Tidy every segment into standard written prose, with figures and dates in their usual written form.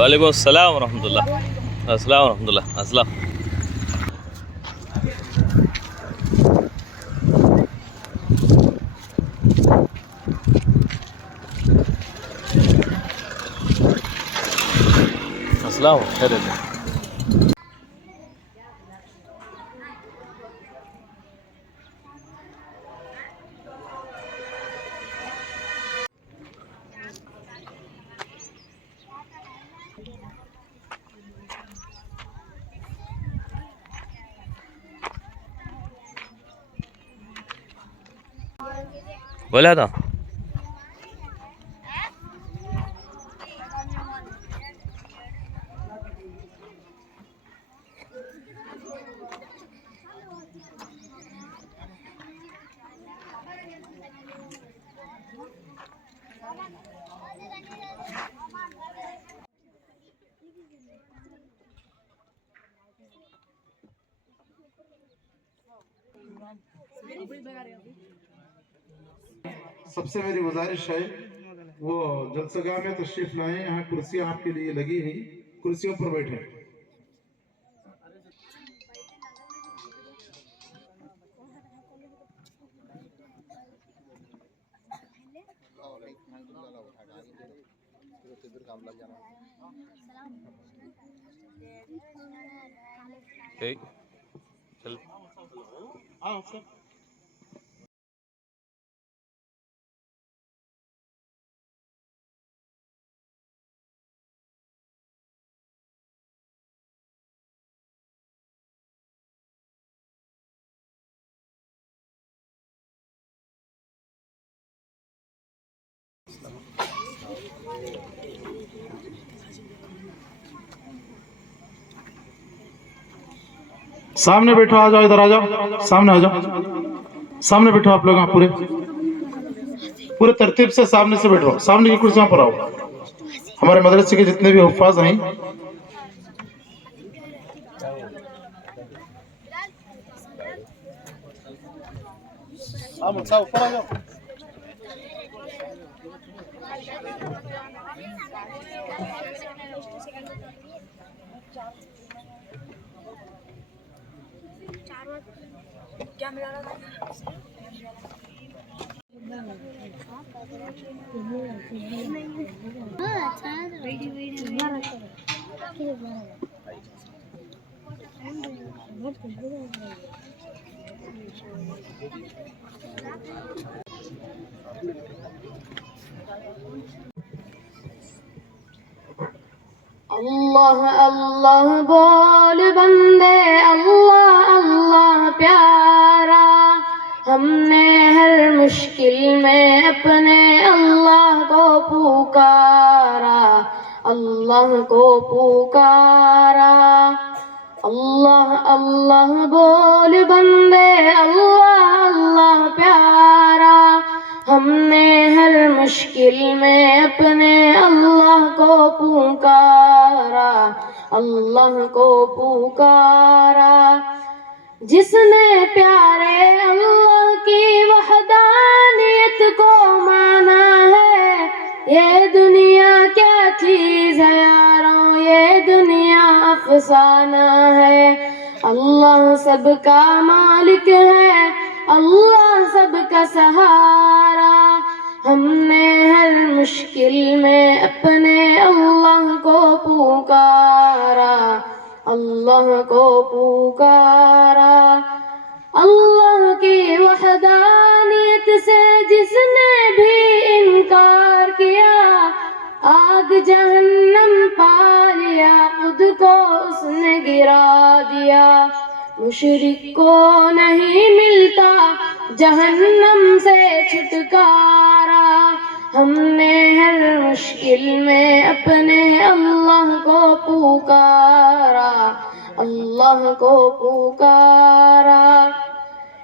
وعلیکم السلام ورحمۃ اللہ. السلام ورحمۃ اللہ. السلام. السلام خیریت. بولا تھا سب سے میری گزارش ہے وہ جلسہ گاہ میں تشریف لائیں. یہاں کرسیاں آپ کے لیے لگی ہیں, کرسیوں پر بیٹھیں. چل. سامنے بیٹھو, آ جاؤ, ادھر آ جاؤ, سامنے آ جاؤ. سامنے بیٹھو آپ لوگ, ہاں پورے ترتیب سے سامنے سے بیٹھو. سامنے کی کرسیاں پر آؤ. ہمارے مدرسے کے جتنے بھی حفاظ ہیں اللہ اللہ بول بندے, اللہ اللہ پیارا. ہم نے ہر مشکل میں اپنے اللہ کو پکارا, اللہ کو پکارا. اللہ اللہ بول بندے, اللہ اللہ پیارا. ہم نے ہر مشکل میں اپنے اللہ کو پکارا, اللہ کو پکارا. جس نے پیارے اللہ کی وحدانیت کو مانا ہے, یہ دنیا کیا چیز ہے یاروں, یہ دنیا افسانہ ہے. اللہ سب کا مالک ہے, اللہ سب کا سہارا. ہم نے ہر مشکل میں اپنے اللہ کو پکارا, اللہ کو پکارا. اللہ کی وحدانیت سے جس نے بھی انکار کیا, آگ جہنم پا لیا, خود کو اس نے گرا دیا. مشرک کو نہیں ملتا جہنم سے چھٹکارا. ہم نے ہر مشکل میں اپنے اللہ کو پکارا, اللہ کو پکارا.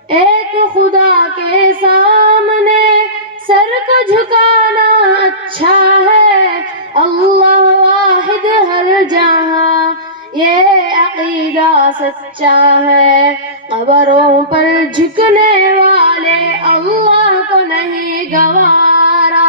ایک خدا کے سامنے سر کو جھکانا اچھا ہے, اللہ واحد ہر جہاں یہ عقیدہ سچا ہے. قبروں پر جھکنے والے اللہ کو نہیں گوارا,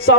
100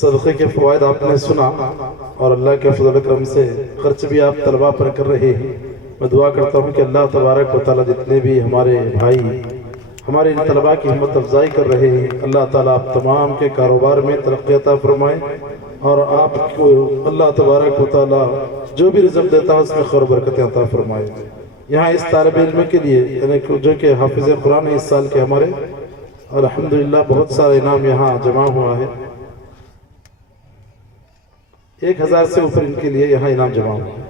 صدقے کے فوائد آپ نے سنا اور اللہ کے فضل و کرم سے خرچ بھی آپ طلبہ پر کر رہے ہیں. میں دعا کرتا ہوں کہ اللہ تبارک و تعالیٰ جتنے بھی ہمارے بھائی ہمارے ان طلبہ کی ہمت افزائی کر رہے ہیں، اللہ تعالیٰ آپ تمام کے کاروبار میں ترقی عطا فرمائے اور آپ کو اللہ تبارک و تعالیٰ جو بھی رزق دیتا ہے اس میں خیر و برکتیں عطا فرمائے. یہاں اس طالب علم کے لیے یعنی جو کہ حافظ قرآن ہے اس سال کے ہمارے، الحمدللہ بہت سارے انعام یہاں جمع ہوا ہے. 1000 سے اوپر ان کے لیے یہاں انعام جمع ہوا ہے.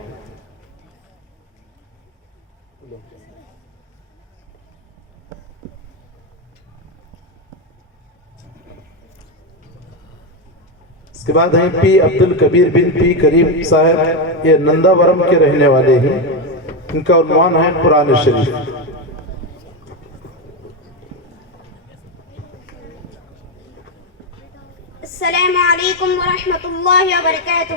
اس کے بعد ہیں پی عبدالکبیر بن پی کریم صاحب، یہ نندا ورم کے رہنے والے ہیں. ان کا عنوان ہے قرآن شریف. السلام علیکم ورحمۃ اللہ وبرکاتہ.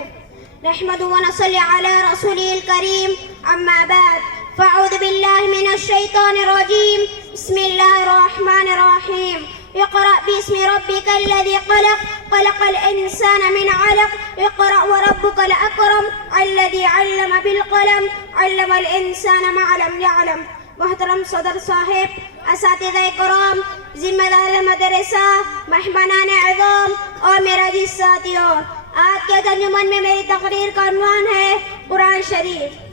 نحمده ونصلي على رسوله الكريم اما بعد فاعوذ باللہ من الشیطان الرجیم. بسم اللہ الرحمن الرحیم. اقرأ باسم ربك الذي خلق الإنسان من علق. اقرأ وربك الأكرم الذي علم بالقلم علم الإنسان ما لم يعلم. محترم صدر صاحب، اساتذہ کرام، ذمہ دار مدرسہ، مہمانان اعظام اور میرا جی ساتھیوں، آج کے انجمن میں میری تقریر کا عنوان ہے قرآن شریف.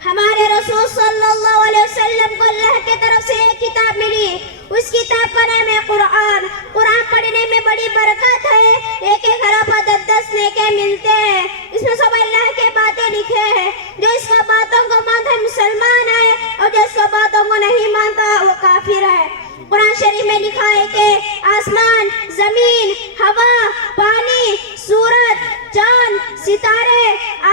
ہمارے رسول صلی اللہ علیہ وسلم کو اللہ کی طرف سے ایک کتاب ملی، اس کتاب کا نام ہے قرآن. قرآن پڑھنے میں بڑی برکت ہے. ایک ایک حرف 10 نیکے ملتے ہیں. اس میں سب اللہ کے باتیں لکھے ہیں. جو اس کا باتوں کو مانتا ہے مسلمان ہے اور جو اس کا باتوں کو نہیں مانتا وہ کافر ہے. قرآن شریف میں لکھا ہے کہ آسمان، زمین، ہوا، پانی، سورج، چاند، ستارے،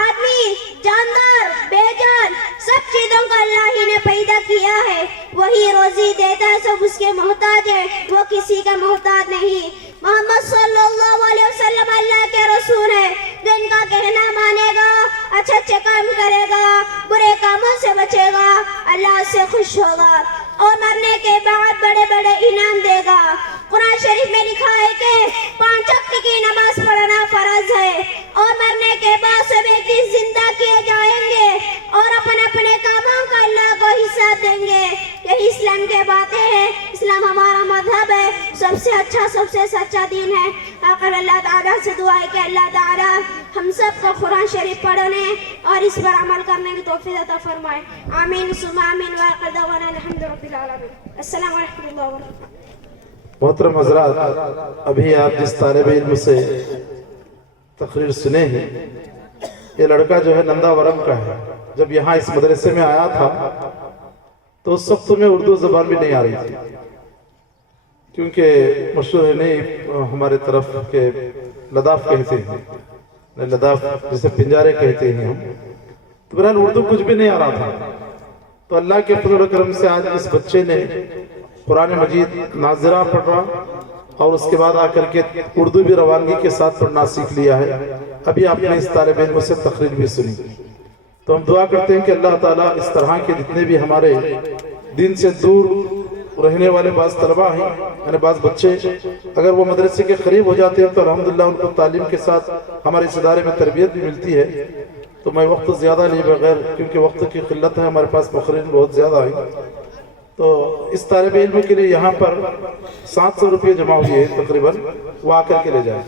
آدمی، جاندار، بے جان، سب چیزوں کو اللہ ہی نے پیدا کیا ہے. وہی روزی دیتا ہے، سب اس کے محتاج ہے، وہ کسی کا محتاج نہیں. محمد صلی اللہ علیہ وسلم اللہ کے رسول ہے. جو ان کا کہنا مانے گا، اچھے اچھے کام کرے گا، برے کاموں سے بچے گا، اللہ سے خوش ہوگا اور مرنے کے بعد بڑے بڑے انعام دے گا. قرآن شریف میں لکھا ہے کہ 5 وقت کی نماز پڑھنا فرض ہے اور مرنے کے بعد سب ایک دن زندہ کیے جائیں گے اور اپنے اپنے کاموں کا اللہ کو حساب دیں گے. یہی اسلام کے باتیں ہیں. اسلام ہمارا مذہب ہے، سب سے اچھا سب سے سچا دین ہے. آخر اللہ تعالیٰ سے دعا ہے کہ اللہ تعالیٰ ہم سب کو قرآن شریف پڑھنے اور اس پر عمل کرنے کی توفیق عطا فرمائے. آمین ثم آمین. وآخر دعوانا الحمد للہ العالمین. السلام علیکم ورحمۃ اللہ وبرکاتہ. محترم حضرات، ابھی آپ جس طالب علم سے تقریر سنے ہیں، یہ لڑکا جو ہے نندا ورم کا ہے. جب یہاں اس مدرسے میں آیا تھا تو اس وقت میں اردو زبان بھی نہیں آ رہی تھی، کیونکہ مشہور ہے نہیں ہمارے طرف کے لداف کہتے ہیں، لداف جسے پنجارے کہتے ہیں ہم. تو بہرحال اردو کچھ بھی نہیں آ رہا تھا. تو اللہ کے فضل و کرم سے آج اس بچے نے قرآن مجید ناظرہ پڑھا اور اس کے بعد آ کر کے اردو بھی روانگی کے ساتھ پڑھنا سیکھ لیا ہے. ابھی آپ نے اس طالب علم سے تقریر بھی سنی. تو ہم دعا کرتے ہیں کہ اللہ تعالیٰ اس طرح کے جتنے بھی ہمارے دین سے دور رہنے والے بعض طلبہ ہیں، یعنی بعض بچے اگر وہ مدرسے کے قریب ہو جاتے ہیں تو الحمدللہ ان کو تعلیم کے ساتھ ہمارے اس ادارے میں تربیت بھی ملتی ہے. تو میں وقت زیادہ لیے بغیر، کیونکہ وقت کی قلت ہے، ہمارے پاس مقررین بہت زیادہ ہیں، تو اس طالب علم کے لیے یہاں پر 700 روپے جمع ہوئے ہیں تقریباً، وہ آ کر کے لے جائیں.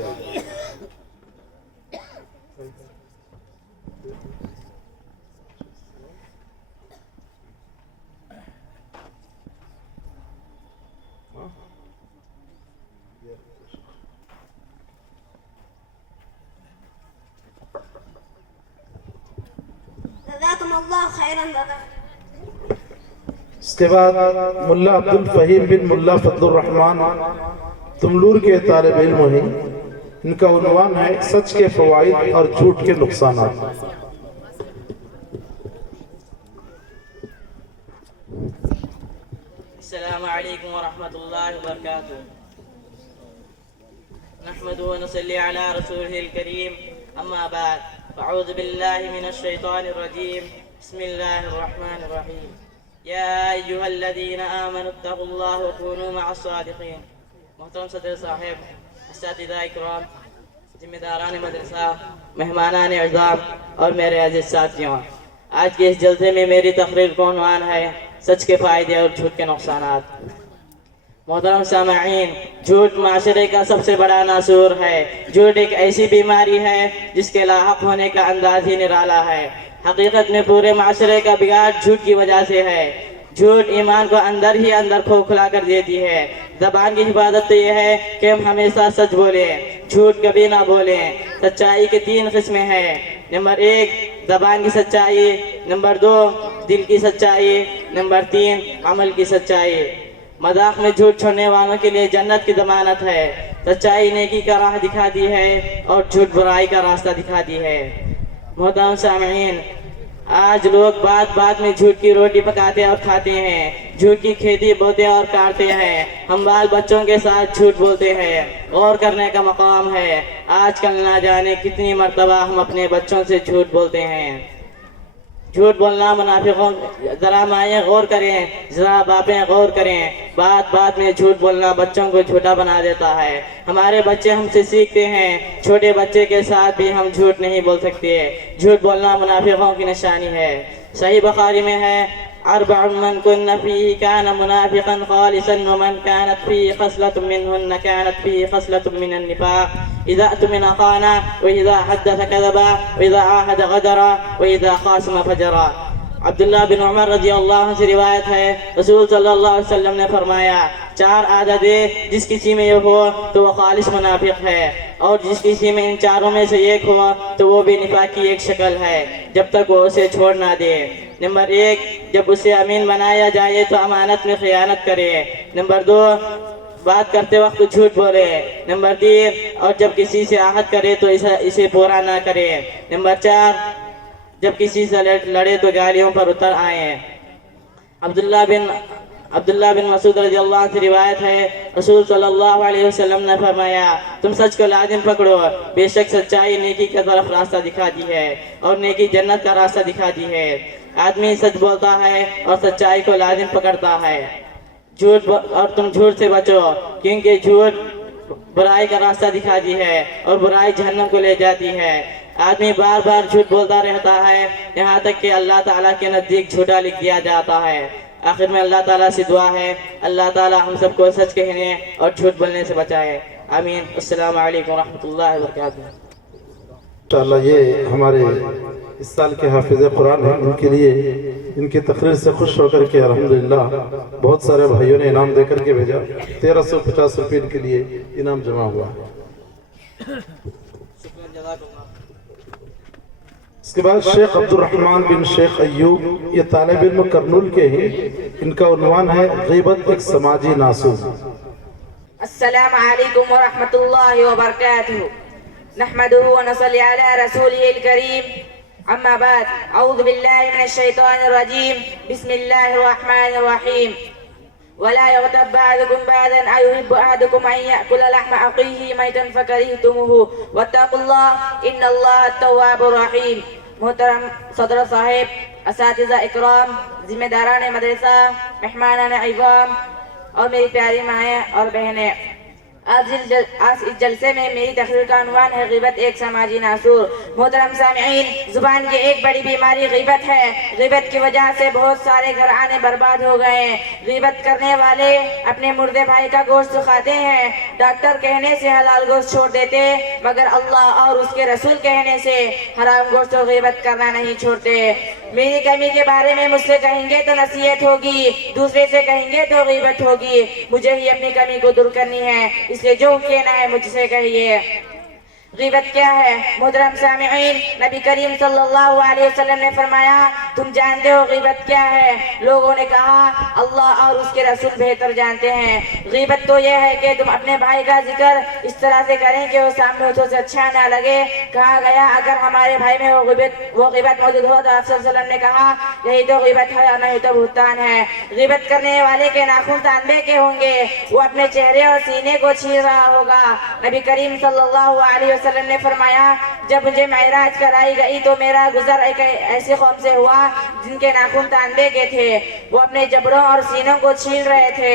جزاکم اللہ خیراً. اس کے بعد ملا عبد الفہیم بن ملا فضل الرحمن تملور کے طالب علم ہیں. ان کا عنوان ہے سچ کے فوائد اور جھوٹ کے نقصانات. السلام علیکم ورحمۃ اللہ وبرکاتہ. نحمد ونصلی علی رسولہ الکریم. اما بعد فاعوذ باللہ من الشیطان الرجیم. بسم اللہ الرحمن الرحیم. یا ایہا الذین آمنوا اتقوا اللہ وکونوا مع الصادقین. محترم صدر صاحب، اساتذہ اکرام، ذمہ داران مدرسہ، مہمانان اعزام اور میرے عزیز ساتھیوں، آج کے اس جلسے میں میری تقریر کا عنوان ہے سچ کے فائدے اور جھوٹ کے نقصانات۔ محترم سامعین، جھوٹ معاشرے کا سب سے بڑا ناسور ہے۔ جھوٹ ایک ایسی بیماری ہے جس کے لاحق ہونے کا انداز ہی نرالا ہے۔ حقیقت میں پورے معاشرے کا بگاڑ جھوٹ کی وجہ سے ہے۔ جھوٹ ایمان کو اندر ہی اندر کھوکھلا کر دیتی ہے۔ زبان کی حفاظت تو یہ ہے کہ ہم ہمیشہ سچ بولیں، جھوٹ کبھی نہ بولیں۔ سچائی کی 3 قسمیں ہیں۔ نمبر 1 زبان کی سچائی، نمبر 2 دل کی سچائی، نمبر 3 عمل کی سچائی۔ مذاق میں جھوٹ چھوڑنے والوں کے لیے جنت کی ضمانت ہے۔ سچائی نیکی کا راہ دکھاتی ہے اور جھوٹ برائی کا راستہ دکھاتی ہے۔ محترم سامعین، آج لوگ بات بات میں جھوٹ کی روٹی پکاتے اور کھاتے ہیں، جھوٹ کی کھیتی بوتے اور کاٹتے ہیں۔ ہم بال بچوں کے ساتھ جھوٹ بولتے ہیں۔ غور کرنے کا مقام ہے، آج کل نہ جانے کتنی مرتبہ ہم اپنے بچوں سے جھوٹ بولتے ہیں۔ جھوٹ بولنا منافقوں، ذرا مائیں غور کریں، ذرا باپیں غور کریں، بات بات میں جھوٹ بولنا بچوں کو جھوٹا بنا دیتا ہے۔ ہمارے بچے ہم سے سیکھتے ہیں، چھوٹے بچے کے ساتھ بھی ہم جھوٹ نہیں بول سکتے۔ جھوٹ بولنا منافقوں کی نشانی ہے۔ صحیح بخاری میں ہے، 4 من كن فيه كان منافقا خالصا ومن كانت فيه خصلة منهن كانت فيه خصلة من النفاق إذا اؤتمن خان وإذا حدث كذب وإذا عاهد غدر وإذا خاصم فجر۔ عبداللہ بن عمر رضی اللہ عنہ سے روایت ہے، رسول صلی اللہ علیہ وسلم نے فرمایا 4 عادتیں جس کسی میں یہ ہو تو وہ خالص منافق ہے، اور جس کسی میں ان 4 میں سے ایک ہوا تو وہ بھی نفاق کی ایک شکل ہے جب تک وہ اسے چھوڑ نہ دے۔ نمبر 1 جب اسے امین بنایا جائے تو امانت میں خیانت کرے۔ نمبر 2 بات کرتے وقت جھوٹ بولے۔ نمبر 3 اور جب کسی سے عہد کرے تو اسے پورا نہ کرے۔ نمبر 4 جب کسی سے لڑے تو گالیوں پر اتر آئیں۔ عبداللہ بن مسعود رضی اللہ عنہ سے روایت ہے، رسول صلی اللہ علیہ وسلم نے فرمایا تم سچ کو لازم پکڑو، بے شک سچائی نیکی کی طرف راستہ دکھاتی ہے اور نیکی جنت کا راستہ دکھاتی ہے۔ آدمی سچ بولتا ہے اور سچائی کو لازم پکڑتا ہے۔ اور تم جھوٹ سے بچو، کیونکہ جھوٹ برائی کا راستہ دکھاتی ہے اور برائی جہنم کو لے جاتی ہے۔ آدمی بار بار جھوٹ بولتا رہتا ہے یہاں تک کہ اللہ تعالیٰ کے نزدیک جھوٹا لکھ دیا جاتا ہے۔ آخر میں اللہ تعالیٰ سے دعا ہے اللہ تعالیٰ ہم سب کو سچ کہنے اور جھوٹ بولنے سے بچائے، آمین۔ السلام علیکم ورحمۃ اللہ وبرکاتہ۔ انشاءاللہ یہ ہمارے اس سال کے حافظ قرآن ہیں، ان کے لیے ان کی تقریر سے خوش ہو کر کے الحمدللہ بہت سارے بھائیوں نے انعام دے کر کے بھیجا۔ 1350 روپے ان کے لیے انعام جمع ہوا۔ اس کے بعد شیخ عبد الرحمن بن شیخ ایوب، یہ طالب علم کرنول کے ہیں، ان کا عنوان ہے غیبت ایک سماجی ناسور۔ السلام علیکم ورحمۃ اللہ وبرکاتہ۔ نحمده ونصلي على رسوله الكريم، اما بعد، اعوذ باللہ من الشیطان الرجیم، بسم اللہ الرحمن الرحیم۔ ولا يغتب بعضكم بعضا أيحب أحدكم أن يأكل لحم أخيه ميتا فكرهتموه واتقوا الله إن الله التواب الرحيم۔ محترم صدر صاحب، اساتذہ اکرام، ذمہ داران مدرسہ، مہمانان اعزام اور میری پیاری مائیں اور بہنیں، آج اس جلسے میں میری تقریر کا عنوان ہے غیبت ایک سماجی ناسور۔ محترم سامعین، زبان کی ایک بڑی بیماری غیبت ہے۔ غیبت کی وجہ سے بہت سارے گھرانے برباد ہو گئے ہیں۔ غیبت کرنے والے اپنے مردے بھائی کا گوشت کھاتے ہیں، ڈاکٹر کہنے سے حلال گوشت چھوڑ دیتے، مگر اللہ اور اس کے رسول کہنے سے حرام گوشت اور غیبت کرنا نہیں چھوڑتے۔ میری کمی کے بارے میں مجھ سے کہیں گے تو نصیحت ہوگی، دوسرے سے کہیں گے تو غیبت ہوگی، مجھے ہی اپنی کمی کو دور کرنی ہے، اس لیے جو کہنا ہے مجھ سے کہیے۔ غیبت کیا ہے؟ محترم سامعین، نبی کریم صلی اللہ علیہ وسلم نے فرمایا تم جانتے ہو غیبت کیا ہے؟ لوگوں نے کہا اللہ اور اس کے رسول بہتر جانتے ہیں۔ غیبت تو یہ ہے کہ تم اپنے بھائی کا ذکر اس طرح سے کریں کہ وہ سامنے ہو سے اچھا نہ لگے۔ کہا گیا اگر ہمارے بھائی میں وہ غیبت موجود ہو تو آپ صلی اللہ علیہ وسلم نے کہا یہی تو غیبت ہے اور نہیں تو بہتان ہے۔ غیبت کرنے والے کے ناخن تانبے کے ہوں گے، وہ اپنے چہرے اور سینے کو چھین رہا ہوگا۔ نبی کریم صلی اللہ علیہ وسلم نے فرمایا جب مجھے معراج کرائی گئی تو میرا گزر ایک ایسی قوم سے ہوا جن کے ناخن تانبے کے تھے، وہ اپنے جبڑوں اور سینوں کو چھین رہے تھے۔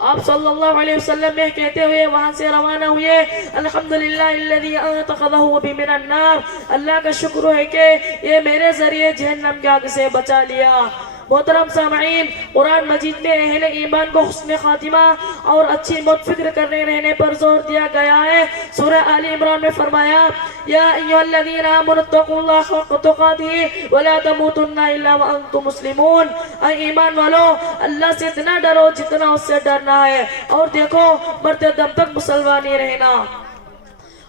آپ صلی اللہ علیہ وسلم میں کہتے ہوئے وہاں سے روانہ ہوئے الحمدللہ الذی انقذہ بی من النار، اللہ کا شکر ہے کہ یہ میرے ذریعے جہنم کی آگ سے بچا لیا۔ محترم سامعین، قرآن مجید میں اہل ایمان کو حسن خاتمہ اور اچھی موت فکر کرنے رہنے پر زور دیا گیا ہے۔ سورہ آل عمران میں فرمایا یا ایھا الذین آمنوا اتقوا اللہ حق تقاتہ ولا تموتن الا وانتم مسلمون، اے ایمان والو اللہ سے اتنا ڈرو جتنا اس سے ڈرنا ہے، اور دیکھو مرتے دم تک مسلمان ہی رہنا۔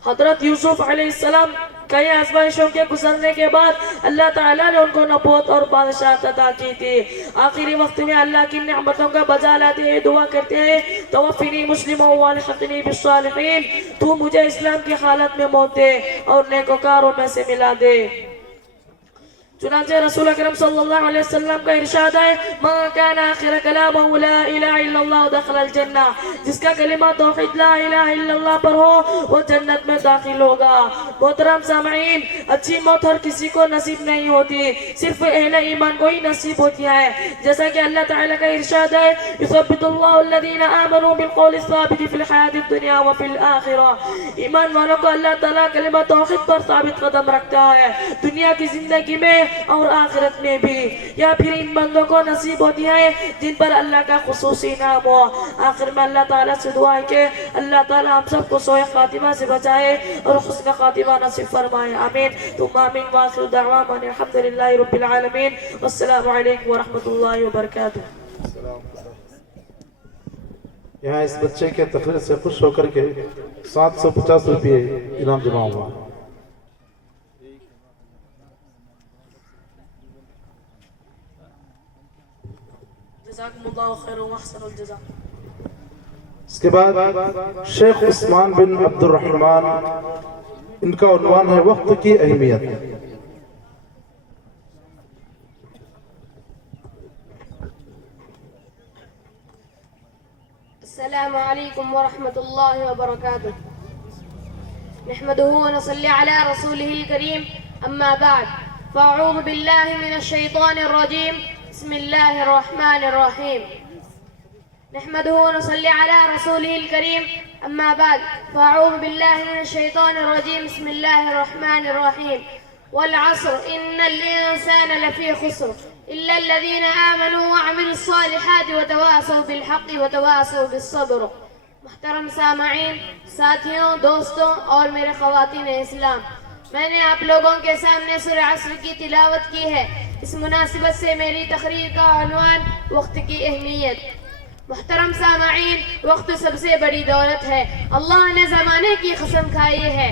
حضرت یوسف علیہ السلام کئی آزمائشوں کے گزرنے کے بعد اللہ تعالیٰ نے ان کو نبوت اور بادشاہت عطا کی تھی۔ آخری وقت میں اللہ کی نعمتوں کا بجا لاتے ہیں، دعا کرتے ہیں توفنی مسلما والحقنی بالصالحین، تو مجھے اسلام کی حالت میں موت دے اور نیکوکاروں میں سے ملا دے۔ چنانچہ رسول اکرم صلی اللہ علیہ وسلم کا ارشاد ہے من کان آخر کلامہ لا الہ الا اللہ دخل الجنہ، جس کا کلمہ توحید لا الہ الا اللہ پر ہو وہ جنت میں داخل ہوگا۔ محترم سامعین، اچھی موت ہر کسی کو نصیب نہیں ہوتی، صرف اہل ایمان کو ہی نصیب ہوتی ہے، جیسا کہ اللہ تعالیٰ کا ارشاد ہے یثبت اللہ الذین آمنوا بالقول الثابت فی الحیاۃ الدنیا وفی الآخرہ، ایمان والوں کو اللہ تعالیٰ کلمہ توحید پر ثابت قدم رکھتا ہے، دنیا کی زندگی میں اور آخرت میں بھی، یا پھر ان بندوں کو نصیب ہوتی ہے جن پر اللہ کا خصوصی نام ہو۔ آخر میں اللہ تعالیٰ سے دعا ہے کہ اللہ تعالیٰ ہم سب کو سوء خاتمہ سے بچائے اور حسن خاتمہ نصیب فرمائے، آمین ثم آمین۔ وآخر دعوانا ان الحمدللہ رب العالمین، والسلام علیکم ورحمۃ اللہ وبرکاتہ۔ یہاں اس بچے کے تقریر سے خوش ہو کر کے 750 روپے انعام جمع ہوا۔ جزاکم اللہ خیر و احسن الجزاء۔ اس کے بعد شیخ عثمان بن عبد الرحمن، ان کا عنوان ہے وقت کی اہمیت۔ السلام علیکم ورحمۃ اللہ وبرکاتہ۔ نحمده ونصلي على رسوله الكريم، أما بعد فأعوذ بالله من الشيطان الرجيم، بسم الله الرحمن الرحيم۔ نحمده ونصلي على رسوله الكريم، أما بعد فأعوذ بالله من الشيطان الرجيم، بسم الله الرحمن الرحيم۔ والعصر إن الإنسان لفي خسر إلا الذين آمنوا وعملوا الصالحات وتواصوا بالحق وتواصوا بالصبر۔ محترم سامعین، ساتھیوں، دوستوں اور میرے خواتین اسلام، میں نے آپ لوگوں کے سامنے سورہ عصر کی تلاوت کی ہے۔ اس مناسبت سے میری تقریر کا عنوان وقت کی اہمیت۔ محترم سامعین، وقت سب سے بڑی دولت ہے۔ اللہ نے زمانے کی قسم کھائی ہے،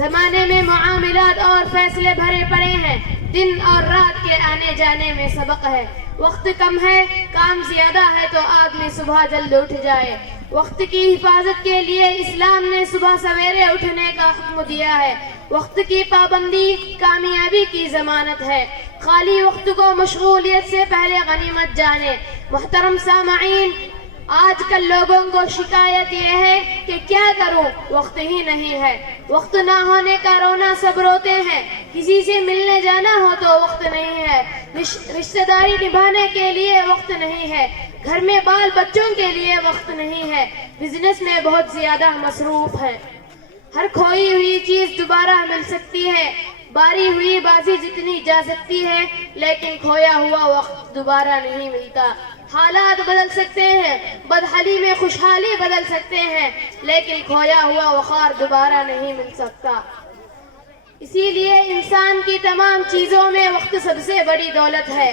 زمانے میں معاملات اور فیصلے بھرے پڑے ہیں، دن اور رات کے آنے جانے میں سبق ہے۔ وقت کم ہے، کام زیادہ ہے تو آدمی صبح جلد اٹھ جائے۔ وقت کی حفاظت کے لیے اسلام نے صبح سویرے اٹھنے کا حکم دیا ہے۔ وقت کی پابندی کامیابی کی ضمانت ہے۔ خالی وقت کو مشغولیت سے پہلے غنیمت جانے۔ محترم سامعین، آج کل لوگوں کو شکایت یہ ہے کہ کیا کروں، وقت ہی نہیں ہے۔ وقت نہ ہونے کا رونا سب روتے ہیں۔ کسی سے ملنے جانا ہو تو وقت نہیں ہے، رشتہ داری نبھانے کے لیے وقت نہیں ہے، گھر میں بال بچوں کے لیے وقت نہیں ہے، بزنس میں بہت زیادہ مصروف ہے۔ ہر کھوئی ہوئی چیز دوبارہ مل سکتی ہے، باری ہوئی بازی جتنی جا سکتی ہے، لیکن کھویا ہوا وقت دوبارہ نہیں ملتا۔ حالات بدل سکتے ہیں، بدحالی میں خوشحالی بدل سکتے ہیں، لیکن کھویا ہوا وقار دوبارہ نہیں مل سکتا۔ اسی لیے انسان کی تمام چیزوں میں وقت سب سے بڑی دولت ہے۔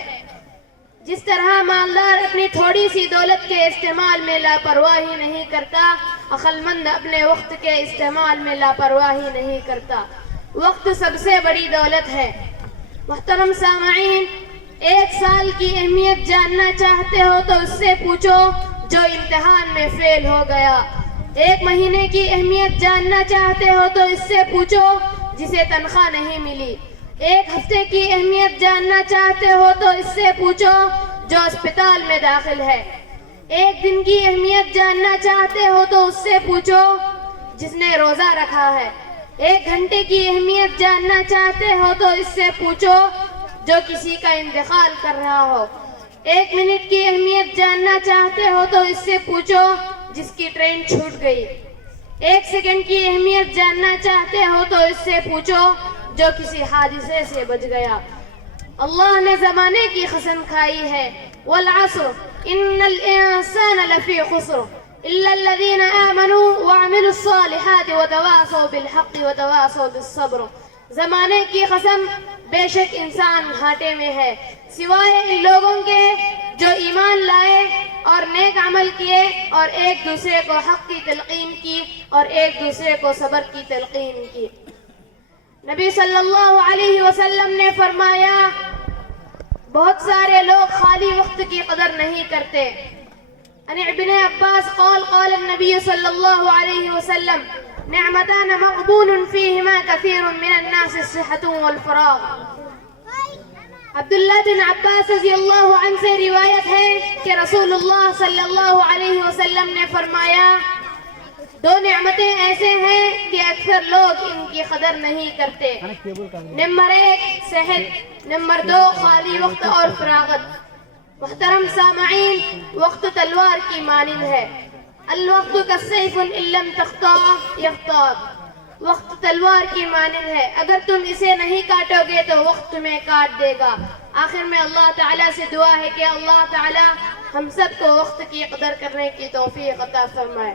جس طرح مالدار اپنی تھوڑی سی دولت کے استعمال میں لاپرواہی نہیں کرتا، عقل مند اپنے وقت کے استعمال میں لاپرواہی نہیں کرتا۔ وقت سب سے بڑی دولت ہے۔ محترم سامعین، 1 سال کی اہمیت جاننا چاہتے ہو تو اس سے پوچھو جو امتحان میں فیل ہو گیا۔ 1 مہینے کی اہمیت جاننا چاہتے ہو تو اس سے پوچھو جسے تنخواہ نہیں ملی۔ 1 ہفتے کی اہمیت جاننا چاہتے ہو تو اس سے پوچھو جو اسپتال میں داخل ہے۔ 1 دن کی اہمیت جاننا چاہتے ہو تو اس سے پوچھو جس نے روزہ رکھا ہے۔ 1 گھنٹے کی اہمیت جاننا چاہتے ہو تو اس سے پوچھو جو کسی کا انتقال کر رہا ہو۔ 1 منٹ کی اہمیت جاننا چاہتے ہو تو اس سے پوچھو جس کی ٹرین چھوٹ گئی. 1 سیکنڈ کی اہمیت جاننا چاہتے ہو تو اس سے پوچھو جو کسی حادثے سے بچ گیا. اللہ نے زمانے کی قسم کھائی ہے والعصر ان الانسان لفی خسر الا الذین آمنوا وعملوا الصالحات وتواصوا بالحق وتواصوا بالصبر. زمانے کی قسم بے شک انسان گھاٹے میں ہے سوائے ان لوگوں کے جو ایمان لائے اور نیک عمل کیے اور ایک دوسرے کو حق کی تلقین کی اور ایک دوسرے کو صبر کی تلقین کی. نبی صلی اللہ علیہ وسلم نے فرمایا بہت سارے لوگ خالی وقت کی قدر نہیں کرتے. عن ابن عباس قال قال النبي صلى الله عليه وسلم نعمتان مغبون فيهما كثير من الناس الصحة والفراغ. عبداللہ بن عباس رضی اللہ عنہ سے روایت ہے کہ رسول اللہ صلی اللہ علیہ وسلم نے فرمایا 2 نعمتیں ایسے ہیں کہ اکثر لوگ ان کی قدر نہیں کرتے. نمبر 1 صحت، نمبر 2 خالی وقت اور فراغت. محترم سامعین، وقت تلوار کی مانند ہے. الوقت کالسیف ان لم تقطعه یقطعک. وقت تلوار کی مانند ہے، اگر تم اسے نہیں کاٹو گے تو وقت تمہیں کاٹ دے گا. آخر میں اللہ تعالیٰ سے دعا ہے کہ اللہ تعالیٰ ہم سب کو وقت کی قدر کرنے کی توفیق عطا فرمائے.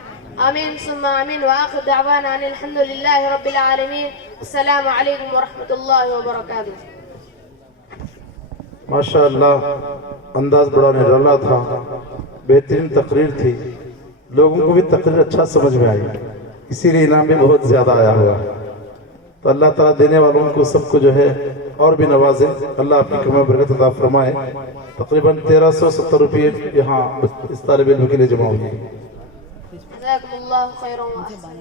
آمین ثم آمین. وآخر دعوانا ان الحمد للہ رب العالمین. السلام علیکم ورحمۃ اللہ وبرکاتہ. ماشاء اللہ انداز بڑا نرالا تھا، بہترین تقریر تھی، لوگوں کو بھی تقریر اچھا سمجھ میں آئی، اسی لیے انعام بھی بہت زیادہ آیا ہوا. تو اللہ تعالیٰ دینے والوں کو سب کو جو ہے اور بھی نوازے. اللہ آپ کی کمر برکت عطا فرمائے. تقریباً 1370 روپے یہاں اس طالب علم کے لیے جمع ہوئی. جزاکم اللہ خیرا واحسن.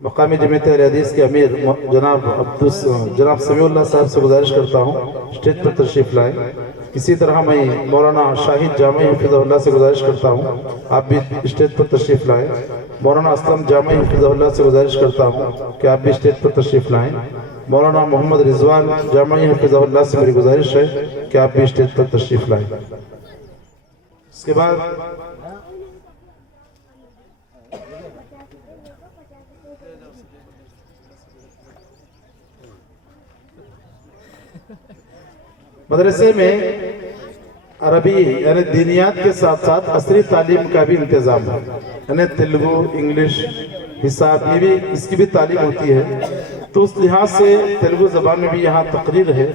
مقامی جمعیت اہل حدیث کے امیر جناب سمیع اللہ صاحب سے گزارش کرتا ہوں اسٹیج پر تشریف لائیں. اسی طرح میں مولانا شاہد جامعی حفظہ اللہ سے گزارش کرتا ہوں آپ بھی اسٹیج پر تشریف لائیں. مولانا اسلم جامعی حفظہ اللہ سے گزارش کرتا ہوں کہ آپ بھی اسٹیج پر تشریف لائیں. مولانا محمد رضوان جامعی حفظہ اللہ سے میری گزارش ہے کہ آپ بھی اسٹیج پر تشریف لائیں. اس کے بعد مدرسے میں عربی یعنی دینیات کے ساتھ ساتھ عصری تعلیم کا بھی انتظام ہے، یعنی تیلگو، انگلش، حساب، یہ بھی اس کی بھی تعلیم ہوتی ہے. تو اس لحاظ سے تیلگو زبان میں بھی یہاں تقریر ہے.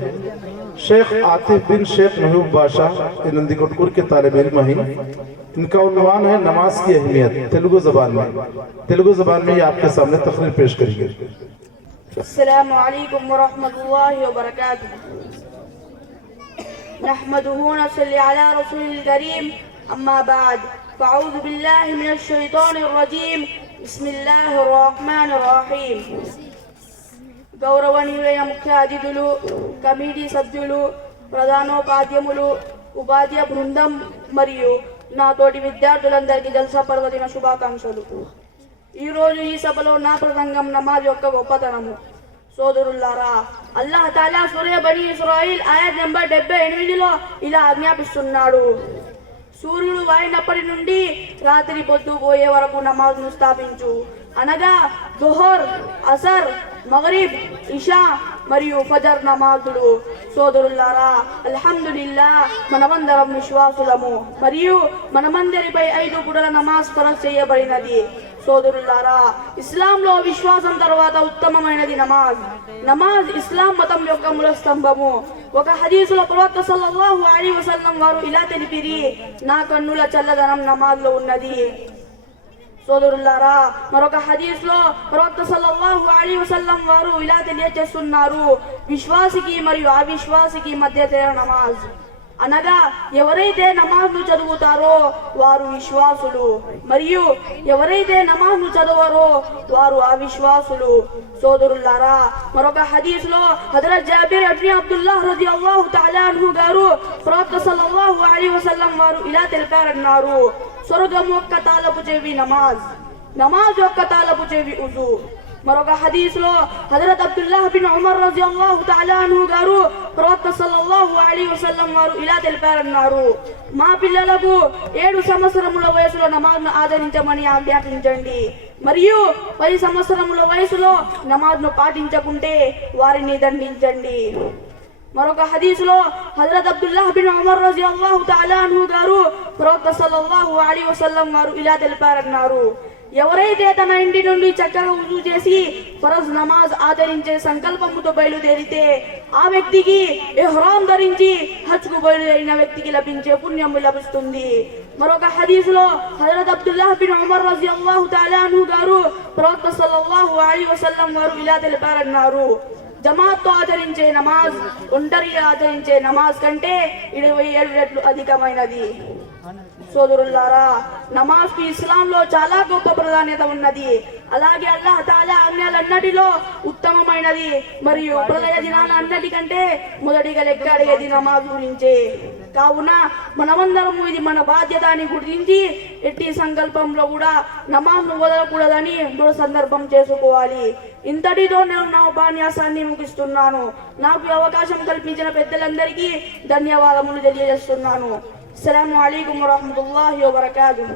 شیخ عاطف بن شیخ محبوب بادشاہ نندی کوٹکور کے طالب علم ہیں. ان کا عنوان ہے نماز کی اہمیت تیلگو زبان میں. تیلگو زبان میں یہ آپ کے سامنے تقریر پیش کریں گے. السلام علیکم ورحمۃ اللہ وبرکاتہ. نحمده ونصلي على رسول الكريم أما بعد فأعوذ بالله من الشيطان الرجيم بسم الله الرحمن الرحيم. గౌరవనీయులైన ముఖ్య అతిథులు, కమిటీ సభ్యులు, ప్రధానోపాధ్యాయులు, ఉపాధ్యాయ బృందం మరియు నా తోటి విద్యార్థులందరికీ జల్సా పర్వదిన శుభాకాంక్షలు. ఈరోజు ఈ సభలో నా ప్రసంగం నమాజ్ యొక్క గొప్పతనము. సోదరులారా, అల్లాహ్ తాలా సూర బనీ ఇస్రాయిల్ ఆయత్ నెంబర్ 78లో ఇలా ఆజ్ఞాపిస్తున్నాడు: సూర్యుడు వాయినప్పటి నుండి రాత్రి పొద్దు పోయే వరకు నమాజ్ను స్థాపించు. అనగా దుహర్, అసర్, మగరిబ్, ఇషా మరియు ఫజర్ నమాజులు. సోదరులారా, అల్హమ్దులిల్లా మనమందరం విశ్వాసులము మరియు మనమందరిపై 5 పూటల నమాజ్ ఫరజ్ చేయబడినది. సోదరులారా, ఇస్లాంలో విశ్వాసం తర్వాత ఉత్తమమైనది నమాజ్. నమాజ్ ఇస్లాం మతం యొక్క మూల స్తంభము. ఒక హదీసులో ప్రవక్త సల్లల్లాహు అలైహి వసల్లం వారు ఇలా తెలిపిరి: నా కన్నుల చల్లదనం నమాజ్లో ఉన్నది. సోదరులారా, మరొక హదీస్లో ప్రవక్త సల్లల్లాహు అలైహి వసల్లం వారు ఇలా తెలియజేస్తున్నారు: విశ్వాసికి మరియు అవిశ్వాసికి మధ్య తేడా నమాజ్. అనగా ఎవరైతే నమాజ్ను చదువుతారో వారు విశ్వాసులు మరియు ఎవరైతే నమాజ్ను చదవరో వారు అవిశ్వాసులు. సోదరులారా, మరొక హదీస్లో హజరత్ జాబిర్ ఇబ్న్ అబ్దుల్లాహ్ రదియల్లాహు తఆలా అన్హు గారు ప్రవక్త సల్లల్లాహు అలైహి వసల్లం వారు ఇలా తెలిపారన్నారు: స్వర్గం యొక్క తాళపు చెవి నమాజ్, నమాజ్ యొక్క తాళపు చెవి ఉజు. మరొక హదీస్లో హజరత్ అబ్దుల్లాహ్ బిన్ ఉమర్ రజియల్లాహు తఆలా అన్హు గారు ప్రవక్త సల్లల్లాహు అలైహి వసల్లం వారు ఇలా తెలిపారన్నారు, మా పిల్లలకు 7 సంవత్సరముల వయసులో నమాజ్ను ఆచరించమని ఆజ్ఞాపించండి, మరియు 10 సంవత్సరముల వయసులో నమాజ్ను పాటించకుంటే వారిని దండించండి. మరొక హదీసులో హజరత్ అబ్దుల్లాహ్ బిన్ ఉమర్ రజియల్లాహు తఆలా అన్హు గారు ప్రవక్త సల్లల్లాహు అలైహి వసల్లం వారు ఇలా తెలిపారన్నారు, ఎవరైతే తన ఇంటి నుండి చక్కగా వుజూ చేసి ఫరజ్ నమాజ్ ఆచరించే సంకల్పముతో బయలుదేరితే ఆ వ్యక్తికి ఇహ్రామ్ ధరించి హజ్కు బయలుదేరిన వ్యక్తికి లభించే పుణ్యము లభిస్తుంది. మరొక హదీసులో హజరత్ అబ్దుల్లాహ్ బిన్ ఉమర్ రజియల్లాహు తఆలా అన్హు గారు ప్రవక్త సల్లల్లాహు అలైహి వసల్లం వారు ఇలా తెలిపారన్నారు, జమాత్తో ఆచరించే నమాజ్ ఒంటరిగా ఆచరించే నమాజ్ కంటే 27 రెట్లు అధికమైనది. సోదరులారా, నమాజ్కి ఇస్లాంలో చాలా గొప్ప ప్రాధాన్యత ఉన్నది. అలాగే అల్లాహ్ తాలా ఆజ్ఞలన్నిటిలో ఉత్తమమైనది మరియు ప్రళయ దినాల అన్నిటికంటే మొదటిగా లెక్క అడిగేది నమాజ్ గురించే. కావున మనమందరం ఇది మన బాధ్యత అని గుర్తించి ఎట్టి సంకల్పంలో కూడా నమాజ్ను వదలకూడదని దృఢ సందర్భం చేసుకోవాలి. ఇంతటితో నేను నా ఉపన్యాసాన్ని ముగిస్తున్నాను. నాకు అవకాశం కల్పించిన పెద్దలందరికీ ధన్యవాదములు తెలియజేస్తున్నాను. అస్సలాము అలైకుం వరహ్మతుల్లాహి వబరకాతుహు.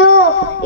2,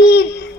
3,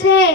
6,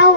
9,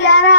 11,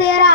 13,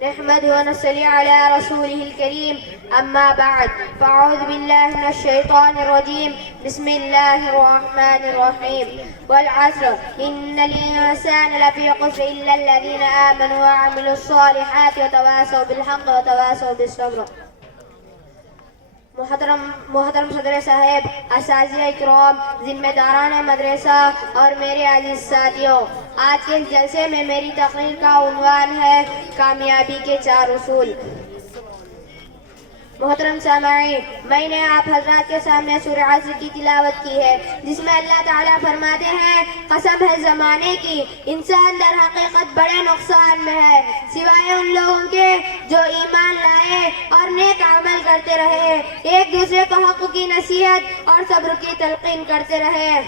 نحمده ونصلي على رسوله الكريم أما بعد فأعوذ بالله من الشيطان الرجيم بسم الله الرحمن الرحيم والعصر إن الإنسان لفي خسر إلا الذين آمنوا وعملوا الصالحات وتواصوا بالحق وتواصوا بالصبر. محترم صدر صاحب، اساتذہ اکرام، ذمہ داران مدرسہ اور میرے عزیز ساتھیوں، آج کے اس جلسے میں میری تقریر کا عنوان ہے کامیابی کے 4 اصول. محترم سامعین، میں نے آپ حضرات کے سامنے سورہ عصر کی تلاوت کی ہے، جس میں اللہ تعالیٰ فرماتے ہیں قسم ہے زمانے کی، انسان در حقیقت بڑے نقصان میں ہے سوائے ان لوگوں کے جو ایمان لائے اور نیک عمل کرتے رہے، ایک دوسرے کو حق کی نصیحت اور صبر کی تلقین کرتے رہے.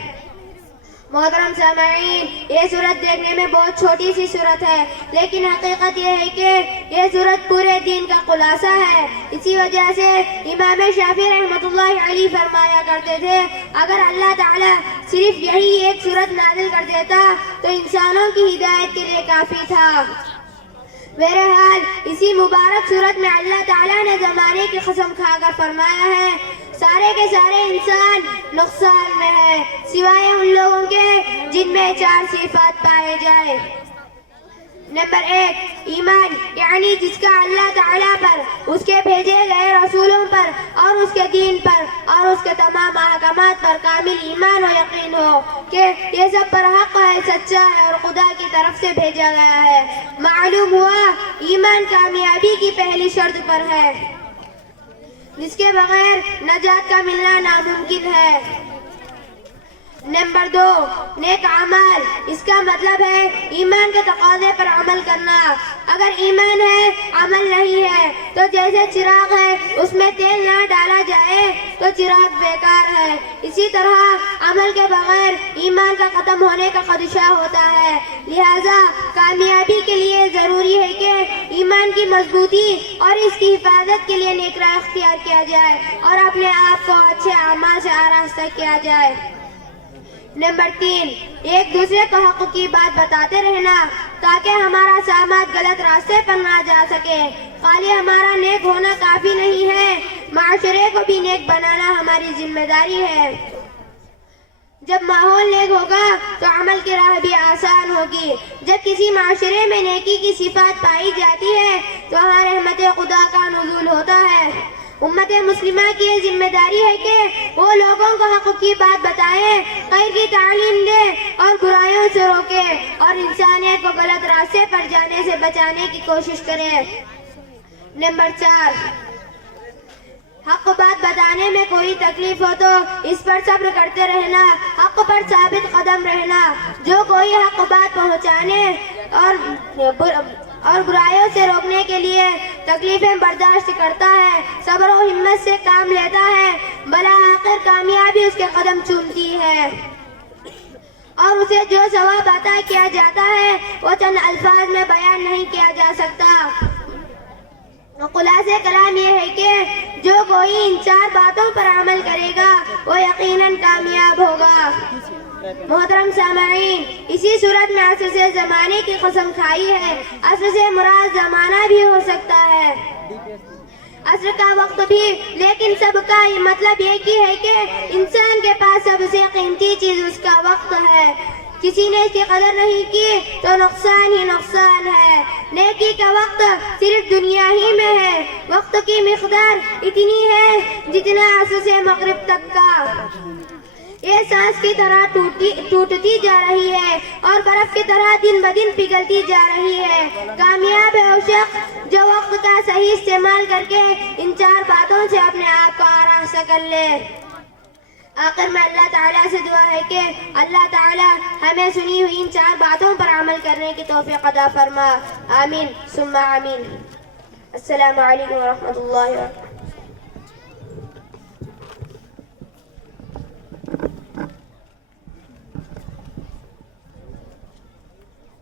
محترم سامعین، یہ سورت دیکھنے میں بہت چھوٹی سی سورت ہے، لیکن حقیقت یہ ہے کہ یہ سورت پورے دین کا خلاصہ ہے. اسی وجہ سے امام شافعی رحمۃ اللہ علیہ فرمایا کرتے تھے اگر اللہ تعالیٰ صرف یہی ایک سورت نازل کر دیتا تو انسانوں کی ہدایت کے لیے کافی تھا. بہرحال اسی مبارک سورت میں اللہ تعالیٰ نے زمانے کی قسم کھا کر فرمایا ہے سارے کے سارے انسان نقصان میں ہے سوائے ان لوگوں کے جن میں 4 صفات پائے جائے. نمبر 1 ایمان، یعنی جس کا اللہ تعالیٰ پر، اس کے بھیجے گئے رسولوں پر اور اس کے دین پر اور اس کے تمام احکامات پر کامل ایمان و یقین ہو کہ یہ سب پر حق ہے، سچا ہے اور خدا کی طرف سے بھیجا گیا ہے. معلوم ہوا ایمان کامیابی کی پہلی شرط پر ہے، جس کے بغیر نجات کا ملنا ناممکن ہے. نمبر 2 نیک عمل، اس کا مطلب ہے ایمان کے تقاضے پر عمل کرنا. اگر ایمان ہے عمل نہیں ہے تو جیسے چراغ ہے اس میں تیل نہ ڈالا جائے تو چراغ بیکار ہے. اسی طرح عمل کے بغیر ایمان کا ختم ہونے کا خدشہ ہوتا ہے. لہذا کامیابی کے لیے ضروری ہے کہ ایمان کی مضبوطی اور اس کی حفاظت کے لیے نیک راہ اختیار کیا جائے اور اپنے آپ کو اچھے اعمال سے آراستہ کیا جائے. نمبر 3 ایک دوسرے کو حق کی بات بتاتے رہنا تاکہ ہمارا سماج غلط راستے پر نہ جا سکے. خالی ہمارا نیک ہونا کافی نہیں ہے، معاشرے کو بھی نیک بنانا ہماری ذمہ داری ہے. جب ماحول نیک ہوگا تو عمل کی راہ بھی آسان ہوگی. جب کسی معاشرے میں نیکی کی صفات پائی جاتی ہے تو وہاں رحمت خدا کا نزول ہوتا ہے. امت مسلمہ کی یہ ذمہ داری ہے کہ وہ لوگوں کو حق کی بات بتائے، خیر کی تعلیم دے اور برائیوں سے روکے اور انسانیت کو غلط راستے پر جانے سے بچانے کی کوشش کرے. نمبر 4 حق بات بتانے میں کوئی تکلیف ہو تو اس پر صبر کرتے رہنا، حق پر ثابت قدم رہنا. جو کوئی حق بات پہنچانے اور برائیوں سے روکنے کے لیے تکلیفیں برداشت کرتا ہے، صبر و ہمت سے کام لیتا ہے، بالآخر کامیابی اس کے قدم چومتی ہے اور اسے جو ثواب عطا کیا جاتا ہے وہ چند الفاظ میں بیان نہیں کیا جا سکتا. خلاصہ کلام یہ ہے کہ جو کوئی ان 4 باتوں پر عمل کرے گا وہ یقیناً کامیاب ہوگا. محترم سامعین، اسی صورت میں عصر سے زمانے کی قسم کھائی ہے. عصر سے مراد زمانہ بھی ہو سکتا ہے، عصر کا وقت بھی، لیکن سب کا مطلب ایک ہی ہے کہ انسان کے پاس سب سے قیمتی چیز اس کا وقت ہے. کسی نے اس کی قدر نہیں کی تو نقصان ہی نقصان ہے. نیکی کا وقت صرف دنیا ہی میں ہے. وقت کی مقدار اتنی ہے جتنا عصر سے مغرب تک کا. یہ سانس کی طرح ٹوٹتی جا رہی ہے اور برف کی طرح دن بدن پگھلتی جا رہی ہے. کامیاب ہے وہ شخص جو وقت کا صحیح استعمال کر کے ان 4 باتوں سے اپنے آپ کو آراستہ کر لے. آخر میں اللہ تعالیٰ سے دعا ہے کہ اللہ تعالیٰ ہمیں سنی ہوئی ان 4 باتوں پر عمل کرنے کی توفیق عطا فرما. آمین ثم آمین. السلام علیکم ورحمۃ اللہ وبرکاتہ.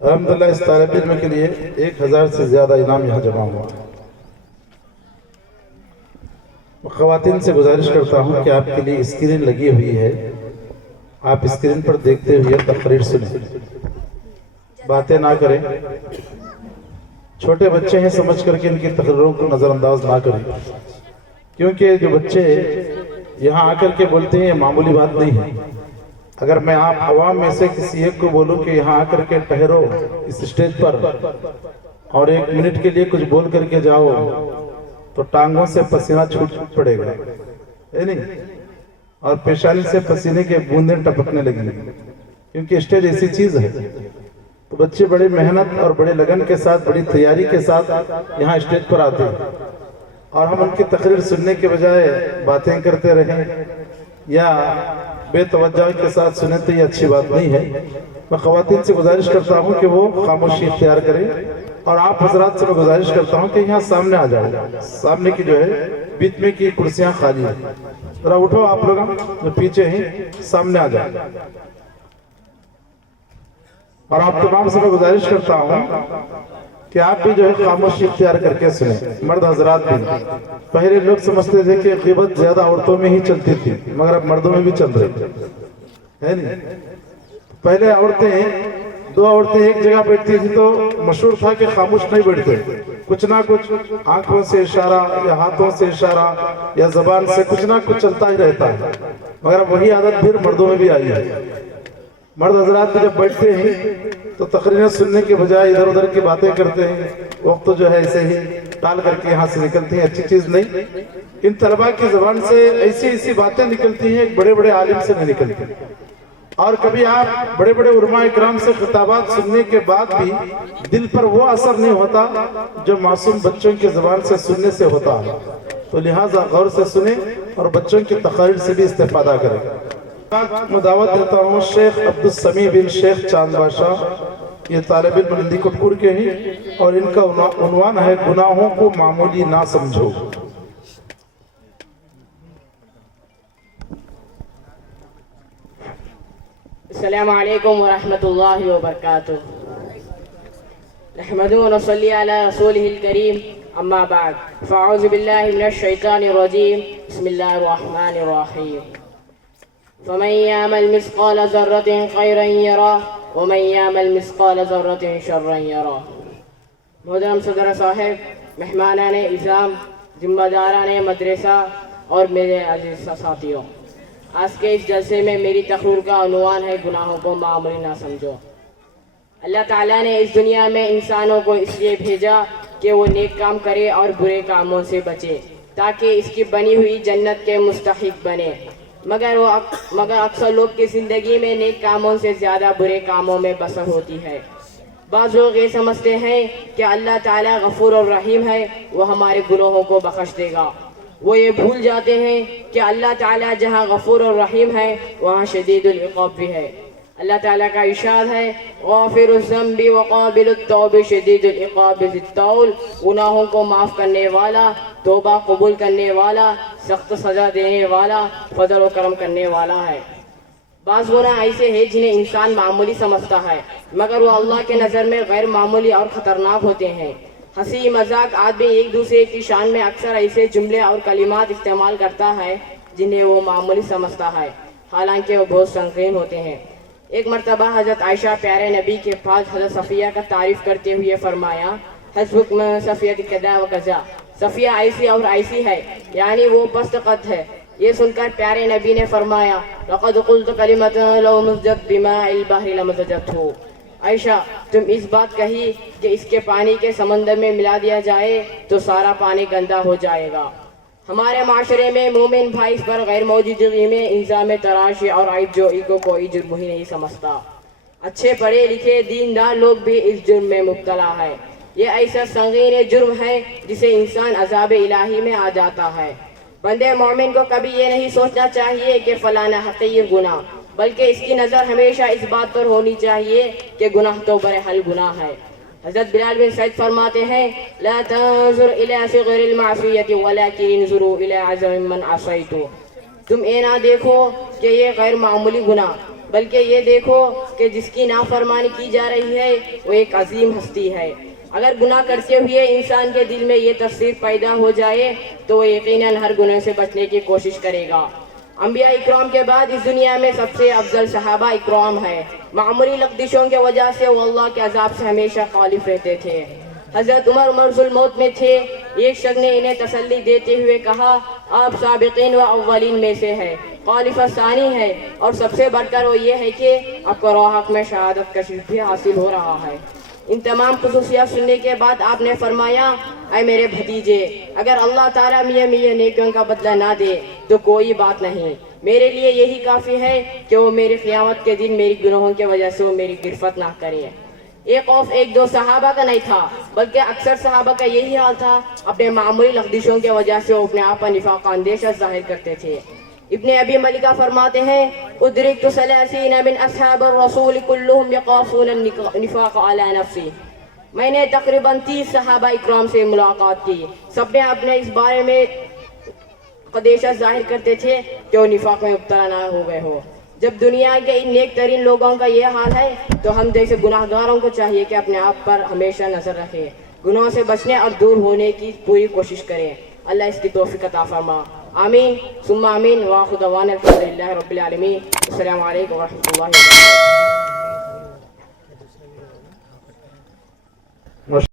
الحمدللہ اس طالب علم کے لیے 1000 سے زیادہ انعام یہاں جمع ہوا. خواتین سے گزارش کرتا ہوں کہ آپ کے لیے اسکرین لگی ہوئی ہے، آپ اسکرین پر دیکھتے ہوئے تقریر سنیں، باتیں نہ کریں. چھوٹے بچے ہیں سمجھ کر کے ان کی تقریروں کو نظر انداز نہ کریں، کیونکہ جو بچے یہاں آ کر کے بولتے ہیں یہ معمولی بات نہیں ہے۔ اگر میں آپ عوام میں سے کسی ایک کو بولوں کہ یہاں آ کر کے ٹھہرو اس اسٹیج پر اور 1 منٹ کے لیے کچھ بول کر کے جاؤ تو ٹانگوں سے پسینہ چھوٹ پڑے گا، ہے نہیں؟ اور پیشانی سے پسینے کے بوندیں ٹپکنے لگیں، کیونکہ اسٹیج ایسی چیز ہے۔ تو بچے بڑے محنت اور بڑے لگن کے ساتھ، بڑی تیاری کے ساتھ یہاں اسٹیج پر آتے ہیں، اور ہم ان کی تقریر سننے کے بجائے باتیں کرتے رہیں یا بے توجہ کے ساتھ سنیں تو یہ اچھی بات نہیں ہے۔ میں خواتین سے گزارش کرتا ہوں کہ وہ خاموشی اختیار کریں، اور آپ حضرات سے میں گزارش کرتا ہوں کہ یہاں سامنے آ جائیں۔ سامنے کی جو ہے بیچ میں کی کرسیاں خالی ہیں، ذرا اٹھو آپ لوگ جو پیچھے ہیں سامنے آ جائیں۔ اور آپ تمام سے میں گزارش کرتا ہوں کہ آپ بھی جو ہے خاموشی اختیار کر کے سنیں، مرد حضرات بھی۔ پہلے لوگ سمجھتے تھے کہ غیبت زیادہ عورتوں میں ہی چلتی تھی، مگر اب مردوں میں بھی چل رہی ہے نہیں؟ پہلے دو عورتیں ایک جگہ بیٹھتی تھی تو مشہور تھا کہ خاموش نہیں بیٹھتے، کچھ نہ کچھ آنکھوں سے اشارہ یا ہاتھوں سے اشارہ یا زبان سے کچھ نہ کچھ چلتا ہی رہتا ہے، مگر اب وہی عادت پھر مردوں میں بھی آئی ہے۔ مرد حضرات بھی جب بیٹھتے ہیں تو تقریریں سننے کے بجائے ادھر ادھر کی باتیں کرتے ہیں، وقت جو ہے ایسے ہی ٹال کر کے یہاں سے نکلتے ہیں، اچھی چیز نہیں۔ ان طلباء کی زبان سے ایسی باتیں نکلتی ہیں، ایک بڑے بڑے عالم سے نہیں نکلتی۔ اور کبھی آپ بڑے بڑے علماء اکرام سے خطابات سننے کے بعد بھی دل پر وہ اثر نہیں ہوتا جو معصوم بچوں کی زبان سے سننے سے ہوتا ہے۔ تو لہٰذا غور سے سنیں اور بچوں کی تقاریر سے بھی استفادہ کریں۔ میں دعوت دیتا ہوں شیخ عبدالسمیع بن شیخ چاند باشاہ، یہ طالب علم نندی کٹکور کے ہیں، اور ان کا عنوان ہے گناہوں کو معمولی نہ سمجھو۔ السلام علیکم ورحمۃ اللہ وبرکاتہ۔ نحمدہ ونصلی علی رسولہ الکریم، اما بعد فاعوذ باللہ من الشیطان الرجیم، بسم اللہ الرحمن الرحیم۔ فمن يعمل مثقال ذرة خيرا يره ومن يعمل مثقال ذرة شرا يره۔ محترم صدر صاحب، مہمانان اعظام، ذمہ داران مدرسہ اور میرے عزیز ساتھیوں، آج کے اس جلسے میں میری تقریر کا عنوان ہے گناہوں کو معمولی نہ سمجھو۔ اللہ تعالیٰ نے اس دنیا میں انسانوں کو اس لیے بھیجا کہ وہ نیک کام کرے اور برے کاموں سے بچے، تاکہ اس کی بنی ہوئی جنت کے مستحق بنے۔ مگر اکثر لوگ کی زندگی میں نیک کاموں سے زیادہ برے کاموں میں بسر ہوتی ہے۔ بعض لوگ یہ سمجھتے ہیں کہ اللہ تعالیٰ غفور الرحیم ہے، وہ ہمارے گناہوں کو بخش دے گا۔ وہ یہ بھول جاتے ہیں کہ اللہ تعالیٰ جہاں غفور الرحیم ہے وہاں شدید العقاب بھی ہے۔ اللہ تعالیٰ کا ارشاد ہے، غافر الذنب وقابل التوب شدید العقاب ذی الطول، گناہوں کو معاف کرنے والا، توبہ قبول کرنے والا، سخت سزا دینے والا، فضل و کرم کرنے والا ہے۔ بعض گناہ ایسے ہیں جنہیں انسان معمولی سمجھتا ہے، مگر وہ اللہ کے نظر میں غیر معمولی اور خطرناک ہوتے ہیں۔ ہنسی مذاق آدمی ایک دوسرے کی شان میں اکثر ایسے جملے اور کلمات استعمال کرتا ہے جنہیں وہ معمولی سمجھتا ہے، حالانکہ وہ بہت سنگین ہوتے ہیں۔ ایک مرتبہ حضرت عائشہ پیارے نبی کے پاس حضرت صفیہ کا تعریف کرتے ہوئے فرمایا، حسبک من صفیہ کذا و کذا، صفیہ ایسی اور ایسی ہے، یعنی وہ پست قد ہے۔ یہ سن کر پیارے نبی نے فرمایا، لقد قلت کلمۃ لو مزجت بماء البحر لمزجتہ۔ عائشہ، تم اس بات کہی کہ اس کے پانی کے سمندر میں ملا دیا جائے تو سارا پانی گندا ہو جائے گا۔ ہمارے معاشرے میں مومن بھائی اس پر غیر موجودگی میں الزام تراشی اور عیب جوئی کو کوئی جرم ہی نہیں سمجھتا۔ اچھے پڑھے لکھے دیندار لوگ بھی اس جرم میں مبتلا ہے۔ یہ ایسا سنگین جرم ہے جسے انسان عذاب الہی میں آ جاتا ہے۔ بندے مومن کو کبھی یہ نہیں سوچنا چاہیے کہ فلانا حقیر گناہ، بلکہ اس کی نظر ہمیشہ اس بات پر ہونی چاہیے کہ گناہ تو برحل گناہ ہے۔ حضرت بلال بن سعید فرماتے ہیں، لا تنظر الى صغر المعصیۃ ولکن انظروا الى عظم من عصیت۔ تم یہ نہ دیکھو کہ یہ غیر معمولی گناہ، بلکہ یہ دیکھو کہ جس کی نافرمانی کی جا رہی ہے وہ ایک عظیم ہستی ہے۔ اگر گناہ کرتے ہوئے انسان کے دل میں یہ تصویر پیدا ہو جائے تو وہ یقیناً ہر گناہ سے بچنے کی کوشش کرے گا۔ انبیاء اکرام کے بعد اس دنیا میں سب سے افضل صحابہ اکرام ہے۔ معمولی لغزشوں کی وجہ سے وہ اللہ کے عذاب سے ہمیشہ خالف رہتے تھے۔ حضرت عمر مرض الموت میں تھے. ایک شخص نے انہیں تسلی دیتے ہوئے کہا آپ سابقین و اولین میں سے ہے, خلیفہ ثانی ہے, اور سب سے بڑھ کر وہ یہ ہے کہ آپ کو روح حق میں شہادت کا شرف بھی حاصل ہو رہا ہے. ان تمام خصوصیات سننے کے بعد آپ نے فرمایا اے میرے بھتیجے, اگر اللہ تعالیٰ میاں نیکیوں کا بدلہ نہ دے تو کوئی بات نہیں, میرے لیے یہی کافی ہے کہ وہ میری قیامت کے دن میری گناہوں کی وجہ سے وہ میری گرفت نہ کرے. یہ خوف ایک دو صحابہ کا نہیں تھا بلکہ اکثر صحابہ کا یہی حال تھا. اپنے معمولی لغزشوں کی وجہ سے وہ اپنے آپ پر نفاق کا اندیشہ ظاہر کرتے تھے. ابن ابی ملکہ فرماتے ہیں ادرکت 30 من اصحاب الرسول كلهم يخافون النفاق على نفسی. میں نے تقریباً 30 صحابہ اکرام سے ملاقات کی, سب نے اپنے اس بارے میں خدشہ ظاہر کرتے تھے کہ وہ نفاق میں مبتلا نہ ہو گئے ہو. جب دنیا کے ان نیک ترین لوگوں کا یہ حال ہے تو ہم جیسے گناہ گاروں کو چاہیے کہ اپنے آپ پر ہمیشہ نظر رکھیں, گناہوں سے بچنے اور دور ہونے کی پوری کوشش کریں. اللہ اس کی توفیق عطا فرما. آمین ثم آمین. وآخر دعوانا الحمدللہ رب العالمین. السلام علیکم ورحمۃ اللہ وبرکاتہ.